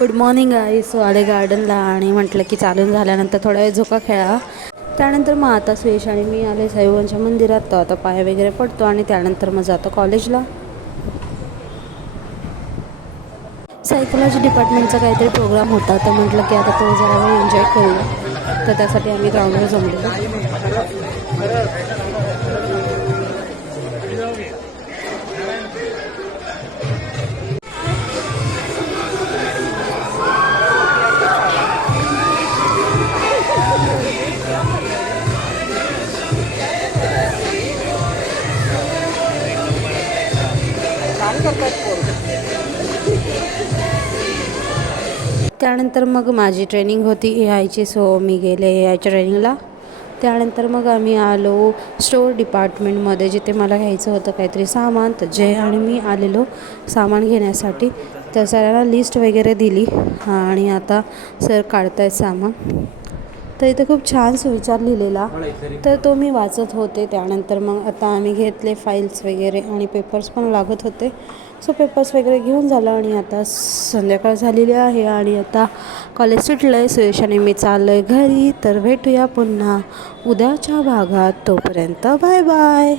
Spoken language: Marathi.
Good morning I. सो आले गार्डनला आणि म्हटलं की चालून झाल्यानंतर थोडा वेळ झोका खेळा. त्यानंतर मग आता सुयश आणि मी आले साईबाबांच्या मंदिरात. तो आता पाय वगैरे पडतो आणि त्यानंतर मग जातो कॉलेजला. सायकोलॉजी डिपार्टमेंटचा काहीतरी प्रोग्राम होता, तर म्हटलं की आता तो जरा वेळ एन्जॉय करूया. तर त्यासाठी आम्ही ग्राउंडवर जमलेलो. त्यानंतर मग माझी ट्रेनिंग होती AIची. सो मी गेले AIच्या ट्रेनिंगला. त्यानंतर मग आम्ही आलो स्टोअर डिपार्टमेंटमध्ये, जिथे मला घ्यायचं होतं काहीतरी सामान. तर जय आणि मी आलेलो सामान घेण्यासाठी. तर सरांना लिस्ट वगैरे दिली आणि आता सर काढतायत सामान. तर इथे खूप छान सुविचार लिहिलेला, तर तो मी वाचत होते. त्यानंतर मग आता आम्ही घेतले फाईल्स वगैरे आणि पेपर्स पण लागत होते. सो पेपर्स वगैरे घेऊन झालं आणि आता संध्याकाळ झालेली आहे आणि आता कॉलेज सुटलं आहे. सुयश आणि मी चाललो आहे घरी. तर भेटूया पुन्हा उद्याच्या भागात. तोपर्यंत बाय बाय.